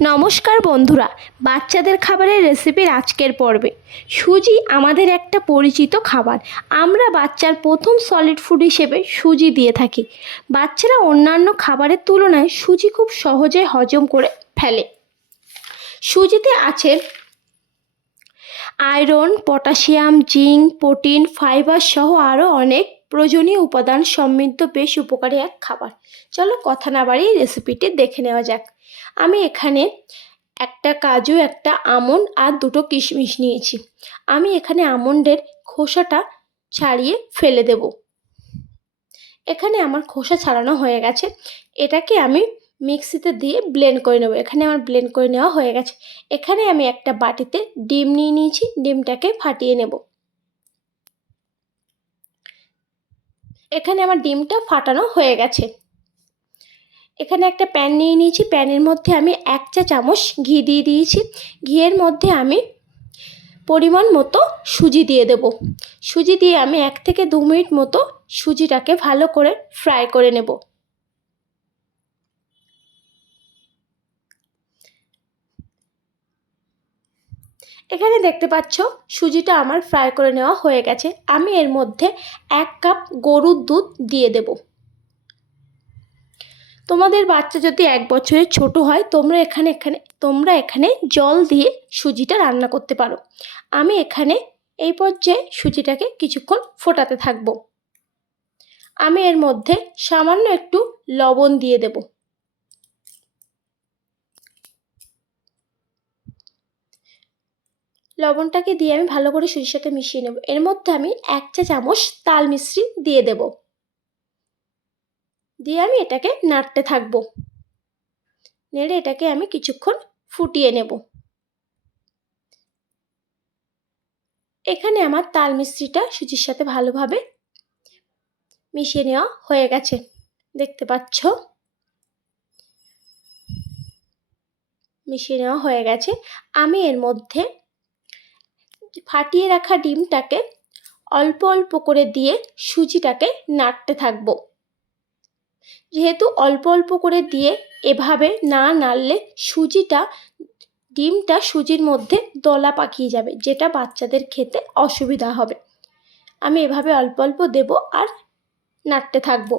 নমস্কার বন্ধুরা, বাচ্চাদের খাবারের রেসিপির আজকের পর্বে। সুজি আমাদের একটা পরিচিত খাবার। আমরা বাচ্চার প্রথম সলিড ফুড হিসেবে সুজি দিয়ে থাকি। বাচ্চারা অন্যান্য খাবারের তুলনায় সুজি খুব সহজে হজম করে ফেলে। সুজিতে আছে iron, potassium, zinc, protein, fibre সহ আরও অনেক প্রয়োজনীয় উপাদান সমৃদ্ধ বেশ উপকারী এক খাবার। চলো কথা না বাড়িয়ে রেসিপিটি দেখে নেওয়া যাক। আমি এখানে একটা কাজু, একটা আমন্ড আর দুটো কিশমিশ নিয়েছি। আমি এখানে আমন্ডের খোসাটা ছাড়িয়ে ফেলে দেব। এখানে আমার খোসা ছাড়ানো হয়ে গেছে। এটাকে আমি মিক্সিতে দিয়ে ব্লেন্ড করে নেব। এখানে আমার ব্লেন্ড করে নেওয়া হয়ে গেছে। এখানে আমি একটা বাটিতে ডিম নিয়ে নিয়েছি, ডিমটাকে ফাটিয়ে নেব। এখানে আমার ডিমটা ফাটানো হয়ে গেছে। এখানে একটা প্যান নিয়ে নিয়েছি, প্যানের মধ্যে আমি 1 চা চামচ ঘি দিয়ে দিয়েছি। ঘিয়ের মধ্যে আমি পরিমাণ মতো সুজি দিয়ে দেব। সুজি দিয়ে আমি 1 থেকে 2 মিনিট মতো সুজিটাকে ভালো করে ফ্রাই করে নেব। এখানে দেখতে পাচ্ছ সুজিটা আমার ফ্রাই করে নেওয়া হয়ে গেছে। আমি এর মধ্যে 1 কাপ গরুর দুধ দিয়ে দেব। তোমাদের বাচ্চা যদি 1 বছরের ছোট হয়, তোমরা এখানে জল দিয়ে সুজিটা রান্না করতে পারো। আমি এখানে এই পর্যায়ে সুজিটাকে কিছুক্ষণ ফোটাতে থাকব। আমি এর মধ্যে সামান্য একটু লবণ দিয়ে দেব। লবণটাকে দিয়ে আমি ভালো করে সুজির সাথে মিশিয়ে নেব। এর মধ্যে আমি 1 চা চামচ তাল মিশ্রি দিয়ে দেব। দিয়ে আমি এটাকে নাড়তে থাকবো। নেড়ে এটাকে আমি কিছুক্ষণ ফুটিয়ে নেব। এখানে আমার তাল মিশ্রিটা সুজির সাথে ভালোভাবে মিশিয়ে নেওয়া হয়ে গেছে। দেখতে পাচ্ছ মিশিয়ে নেওয়া হয়ে গেছে। আমি এর মধ্যে ফাটিয়ে রাখা ডিমটাকে অল্প অল্প করে দিয়ে সুজিটাকে নাড়তে থাকবো। যেহেতু অল্প অল্প করে দিয়ে এভাবে না নাড়লে ডিমটা সুজির মধ্যে দলা পাকিয়ে যাবে, যেটা বাচ্চাদের খেতে অসুবিধা হবে। আমি এভাবে অল্প অল্প দেব আর নাড়তে থাকবো।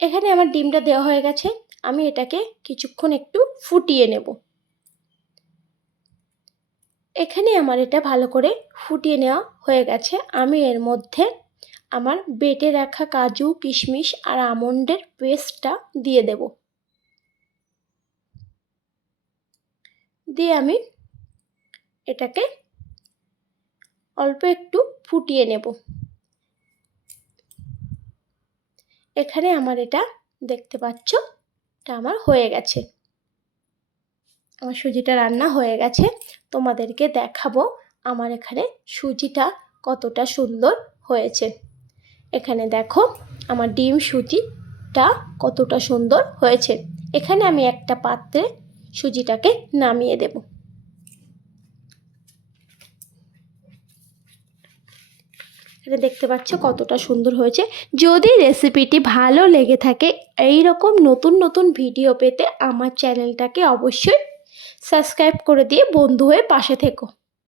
এখানে আমার ডিমটা দেওয়া হয়ে গেছে। আমি এটাকে কিছুক্ষণ একটু ফুটিয়ে নেব। এখানে আমার এটা ভালো করে ফুটিয়ে নেওয়া হয়ে গেছে। আমি এর মধ্যে আমার বেটে রাখা কাজু, কিশমিশ আর আমন্ডের পেস্টটা দিয়ে দেব। দিয়ে আমি এটাকে অল্প একটু ফুটিয়ে নেব। এখানে আমার এটা দেখতে পাচ্ছ, এটা আমার হয়ে গেছে। আমার সুজিটা রান্না হয়ে গেছে। তোমাদেরকে দেখাবো আমার এখানে সুজিটা কতটা সুন্দর হয়েছে। এখানে দেখো আমার ডিম সুজিটা কতটা সুন্দর হয়েছে। এখানে আমি একটা পাত্রে সুজিটাকে নামিয়ে দেব। এটা দেখতে পাচ্ছ কতটা সুন্দর হয়েছে। যদি রেসিপিটি ভালো লেগে থাকে, এই রকম নতুন নতুন ভিডিও পেতে আমার চ্যানেলটাকে অবশ্যই সাবস্ক্রাইব করে দিয়ে বন্ধু হয়ে পাশে থেকো।